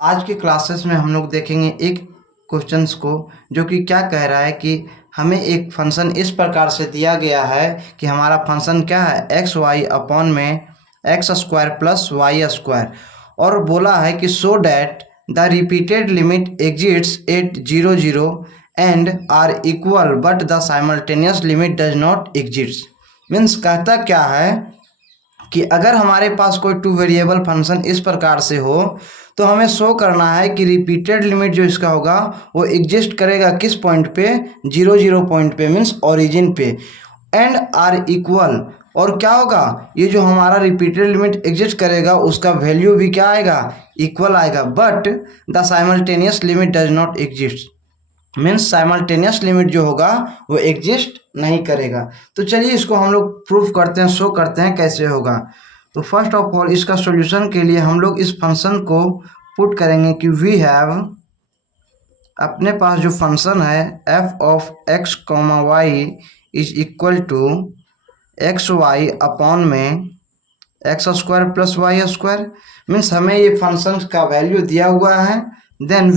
आज के क्लासेस में हम लोग देखेंगे एक क्वेश्चंस को जो कि क्या कह रहा है कि हमें एक फंक्शन इस प्रकार से दिया गया है कि हमारा फंक्शन क्या है एक्स वाई अपॉन में X square plus Y square, और बोला है कि so that the repeated limit exists at 0 0 and are equal but the simultaneous limit does not exists. Means कहता क्या है कि अगर हमारे पास कोई टू वेरिएबल फंक्शन इस प्रकार से हो तो हमें शो करना है कि रिपीटेड लिमिट जो इसका होगा वो एग्जिस्ट करेगा किस पॉइंट पे, 0 0 पॉइंट पे, मीन्स ओरिजिन पे, एंड आर इक्वल। और क्या होगा, ये जो हमारा रिपीटेड लिमिट एग्जिस्ट करेगा उसका वैल्यू भी क्या आएगा, इक्वल आएगा, but the simultaneous limit does not exist. Means simultaneous limit जो होगा वो एग्जिस्ट नहीं करेगा। तो चलिए इसको हम लोग प्रूफ करते हैं, शो करते हैं कैसे होगा। तो फर्स्ट ऑफ ऑल इसका सॉल्यूशन के लिए हम लोग इस फंक्शन को पुट करेंगे कि वी हैव, अपने पास जो फंक्शन है F of X comma Y is equal to X Y upon में X square plus Y square. Means हमें ये फंक्शन का वैल्यू दिया हुआ है। देन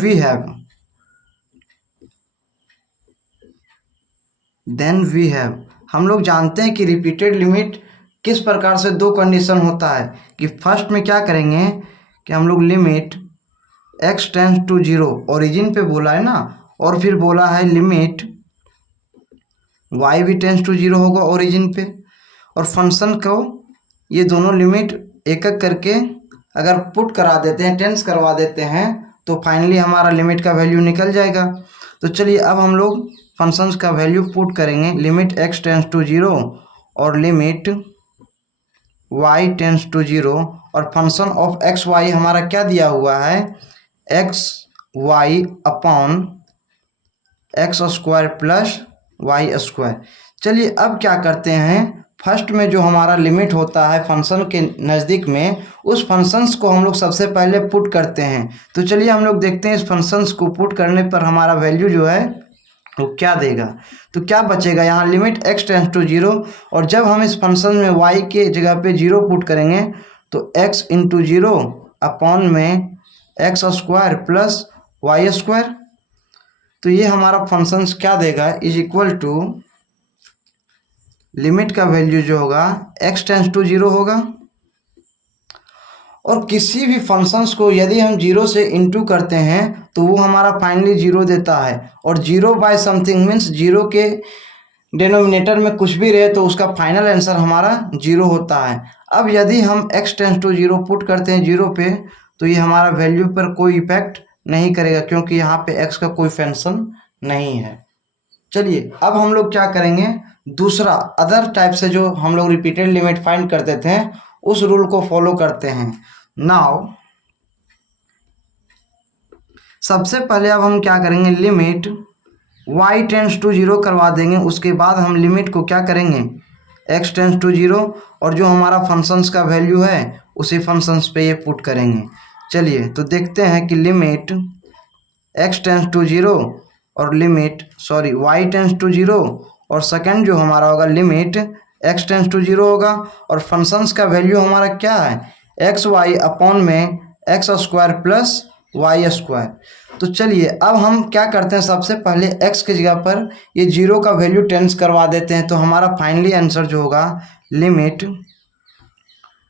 वी हैव हम लोग जानते हैं कि रिपीटेड लिमिट किस प्रकार से दो कंडीशन होता है कि फर्स्ट में क्या करेंगे कि हम लोग limit x tends to 0, origin पे बोला है ना, और फिर बोला है लिमिट y भी टेंस टू 0 होगा ओरिजिन पे, और फंक्शन को ये दोनों लिमिट एक एक करके अगर पुट करा देते हैं, टेंस करवा देते हैं, तो फाइनली हमारा लिमिट का वैल्यू निकल जाएगा। तो चलिए अब हम लोग फंक्शंस का वैल्यू पुट करेंगे, लिमिट x टेंस टू 0 और लिमिट y टेंस टू 0, और फंक्शन ऑफ एक्स वाई हमारा क्या दिया हुआ है, X Y upon X square plus Y square. चलिए अब क्या करते हैं, फर्स्ट में जो हमारा लिमिट होता है फंक्शन के नज़दीक में, उस फंक्शंस को हम लोग सबसे पहले पुट करते हैं। तो चलिए हम लोग देखते हैं इस फंक्शंस को पुट करने पर हमारा वैल्यू जो है वो क्या देगा। तो क्या बचेगा यहाँ, लिमिट x टेंस टू 0, और जब हम इस फंक्शन में y के जगह पे 0 पुट करेंगे तो x इंटू 0 अपॉन में X square plus Y square. तो ये हमारा फंक्शन क्या देगा, इज इक्वल टू लिमिट का वैल्यू जो होगा x टेंस टू 0 होगा, और किसी भी फंक्शंस को यदि हम 0 से इंटू करते हैं तो वो हमारा फाइनली 0 देता है, और 0 बाय समथिंग मीन्स 0 के डिनोमिनेटर में कुछ भी रहे तो उसका फाइनल आंसर हमारा 0 होता है। अब यदि हम x टेंस टू 0 पुट करते हैं 0 पे तो ये हमारा वैल्यू पर कोई इफेक्ट नहीं करेगा क्योंकि यहाँ पे x का कोई फंक्शन नहीं है। चलिए अब हम लोग क्या करेंगे, दूसरा अदर टाइप से जो हम लोग रिपीटेड लिमिट फाइंड करते थे उस रूल को फॉलो करते हैं। नाउ सबसे पहले अब हम क्या करेंगे, लिमिट y टेंस टू 0 करवा देंगे, उसके बाद हम लिमिट को क्या करेंगे x टेंस टू 0, और जो हमारा फंक्शंस का वैल्यू है उसी फंक्शंस पे ये पुट करेंगे। चलिए तो देखते हैं कि लिमिट x टेंस टू 0 और लिमिट y टेंस टू 0, और सेकंड जो हमारा होगा लिमिट x टेंस टू 0 होगा, और फंक्शंस का वैल्यू हमारा क्या है, एक्स वाई अपॉन में X square plus Y square. तो चलिए अब हम क्या करते हैं, सबसे पहले x की जगह पर ये 0 का वैल्यू टेंस करवा देते हैं, तो हमारा फाइनली आंसर जो होगा लिमिट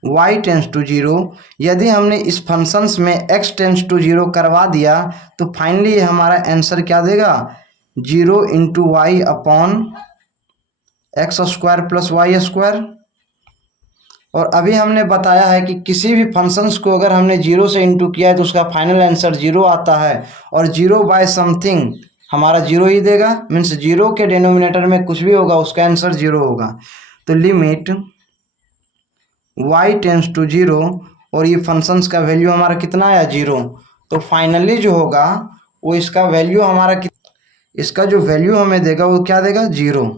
y टेंस टू 0। यदि हमने इस फंक्शंस में x टेंस टू 0 करवा दिया तो फाइनली हमारा आंसर क्या देगा, 0 into Y upon X square plus Y square. और अभी हमने बताया है कि किसी भी फंक्शंस को अगर हमने 0 से इंटू किया है तो उसका फाइनल आंसर 0 आता है, और 0 बाय समथिंग हमारा 0 ही देगा, मीन्स 0 के डिनोमिनेटर में कुछ भी होगा उसका आंसर 0 होगा। तो लिमिट y टेंस टू 0, और ये फंक्शंस का वैल्यू हमारा कितना आया, 0। तो फाइनली जो होगा वो इसका वैल्यू हमारा इसका जो वैल्यू हमें देगा वो क्या देगा, 0।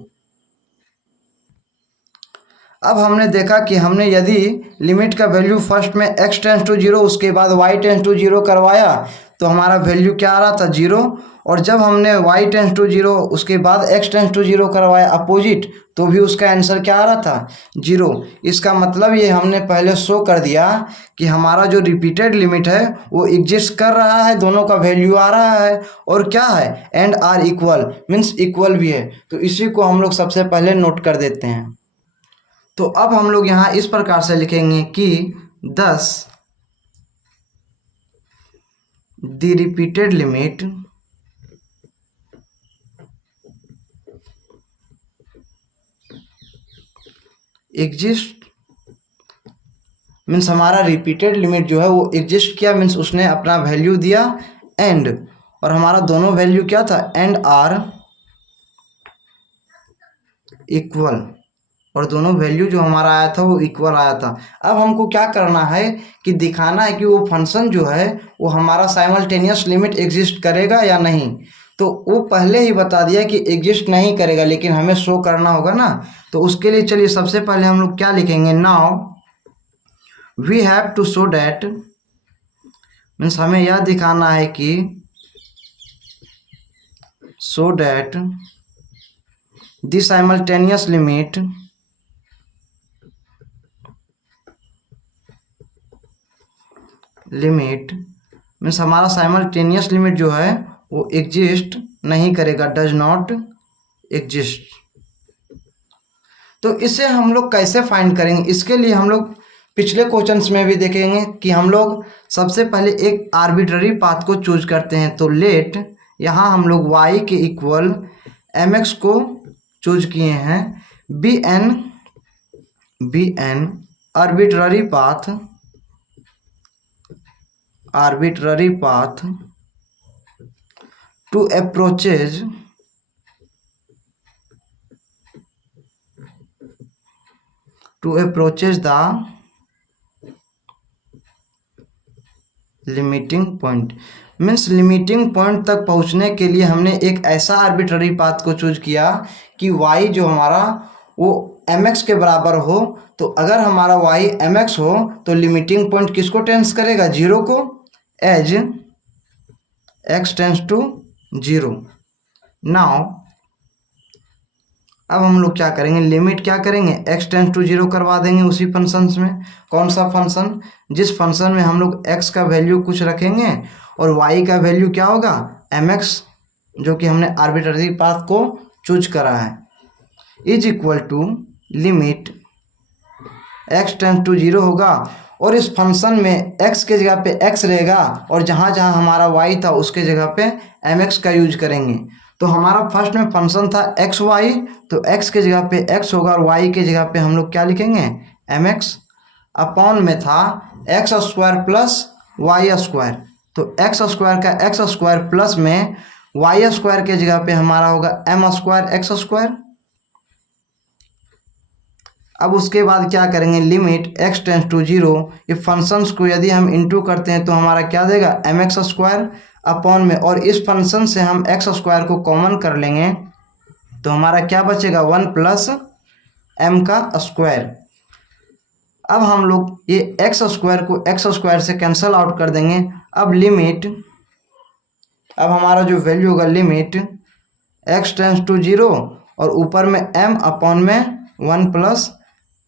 अब हमने देखा कि हमने यदि लिमिट का वैल्यू फर्स्ट में x टेंस टू जीरो उसके बाद y टेंस टू जीरो करवाया तो हमारा वैल्यू क्या आ रहा था, जीरो। और जब हमने y टेंस टू जीरो उसके बाद x टेंस टू जीरो करवाया अपोजिट, तो भी उसका आंसर क्या आ रहा था, जीरो। इसका मतलब ये हमने पहले शो कर दिया कि हमारा जो रिपीटेड लिमिट है वो एग्जिस्ट कर रहा है, दोनों का वैल्यू आ रहा है और क्या है, and are equal, means equal भी है। तो इसी को हम लोग सबसे पहले नोट कर देते हैं। तो अब हम लोग यहाँ इस प्रकार से लिखेंगे कि 10 the repeated limit exist, means हमारा रिपीटेड लिमिट जो है वो एग्जिस्ट किया, मीन्स उसने अपना वैल्यू दिया एंड, और हमारा दोनों वैल्यू क्या था, एंड आर इक्वल, और दोनों वैल्यू जो हमारा आया था वो इक्वल आया था। अब हमको क्या करना है कि दिखाना है कि वो फंक्शन जो है वो हमारा साइमल्टेनियस लिमिट एग्जिस्ट करेगा या नहीं। तो वो पहले ही बता दिया कि एग्जिस्ट नहीं करेगा, लेकिन हमें शो करना होगा ना। तो उसके लिए चलिए सबसे पहले हम लोग क्या लिखेंगे, now we have to show that, means हमें यह दिखाना है कि show that the simultaneous limit means हमारा साइमल्टेनियस लिमिट जो है वो एग्जिस्ट नहीं करेगा, डज नॉट एग्जिस्ट। तो इसे हम लोग कैसे फाइंड करेंगे, इसके लिए हम लोग पिछले क्वेश्चंस में भी देखेंगे कि हम लोग सबसे पहले एक आर्बिट्ररी पाथ को चूज करते हैं। तो लेट यहाँ हम लोग y के इक्वल mx को चूज किए हैं, be an arbitrary path to approaches the limiting point, means limiting point तक पहुंचने के लिए हमने एक ऐसा आर्बिट्ररी पाथ को चूज किया कि y जो हमारा वो mx के बराबर हो। तो अगर हमारा y mx हो तो लिमिटिंग पॉइंट किसको टेंस करेगा, जीरो को, as x tends to zero. Now अब हम लोग क्या करेंगे, लिमिट क्या करेंगे, x टेंस टू जीरो करवा देंगे उसी फंक्शन में। कौन सा फंक्शन, जिस फंक्शन में हम लोग x का वैल्यू कुछ रखेंगे और y का वैल्यू क्या होगा, mx, जो कि हमने आर्बिट्ररी पाथ को चूज करा है, is equal to limit x tends to zero होगा। और इस फंक्शन में x के जगह पे x रहेगा और जहाँ जहाँ हमारा y था उसके जगह पे mx का यूज करेंगे। तो हमारा फर्स्ट में फंक्शन था एक्स वाई, तो x के जगह पे x होगा और y के जगह पे हम लोग क्या लिखेंगे, mx। अपॉन में था X square plus Y square, तो एक्स स्क्वायर का एक्स स्क्वायर प्लस में वाई स्क्वायर के जगह पे हमारा होगा एम स्क्वायर एक्स स्क्वायर। अब उसके बाद क्या करेंगे, limit x tends to zero, ये फंक्शंस को यदि हम इंटू करते हैं तो हमारा क्या देगा, एम एक्स स्क्वायर अपॉन में, और इस फंक्शन से हम एक्स स्क्वायर को कॉमन कर लेंगे तो हमारा क्या बचेगा, वन प्लस एम का स्क्वायर। अब हम लोग ये एक्स स्क्वायर को एक्स स्क्वायर से कैंसल आउट कर देंगे। अब लिमिट, अब हमारा जो वैल्यू होगा limit x tends to zero और ऊपर में m अपॉन में वन प्लस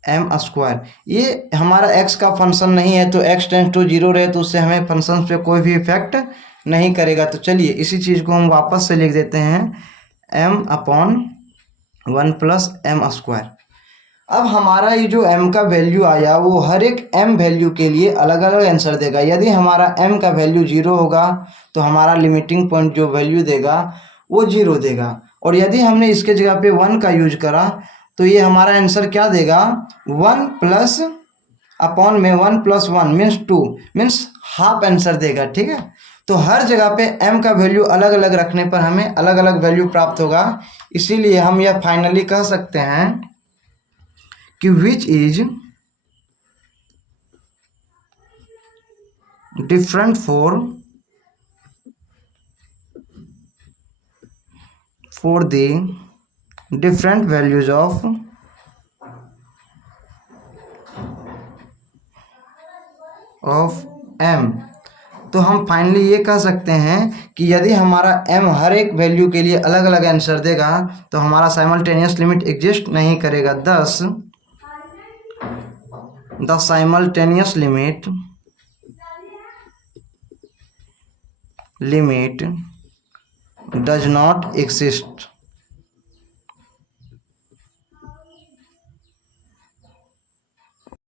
एम स्क्वायर। ये हमारा x का फंक्शन नहीं है तो x टेंस टू जीरो रहे तो उससे हमें फंक्शन पे कोई भी इफेक्ट नहीं करेगा। तो चलिए इसी चीज़ को हम वापस से लिख देते हैं, m upon one plus M square. अब हमारा ये जो m का वैल्यू आया वो हर एक m वैल्यू के लिए अलग अलग आंसर देगा। यदि हमारा m का वैल्यू जीरो होगा तो हमारा लिमिटिंग पॉइंट जो वैल्यू देगा वो जीरो देगा, और यदि हमने इसके जगह पे वन का यूज करा तो ये हमारा आंसर क्या देगा, वन प्लस अपॉन में one plus one means two, means half answer देगा। ठीक है, तो हर जगह पे m का वैल्यू अलग अलग रखने पर हमें अलग अलग वैल्यू प्राप्त होगा। इसीलिए हम यह फाइनली कह सकते हैं कि which is different for the different values of of m। तो हम फाइनली ये कह सकते हैं कि यदि हमारा m हर एक वैल्यू के लिए अलग अलग आंसर देगा तो हमारा साइमल्टेनियस लिमिट एग्जिस्ट नहीं करेगा। thus the simultaneous limit does not exist।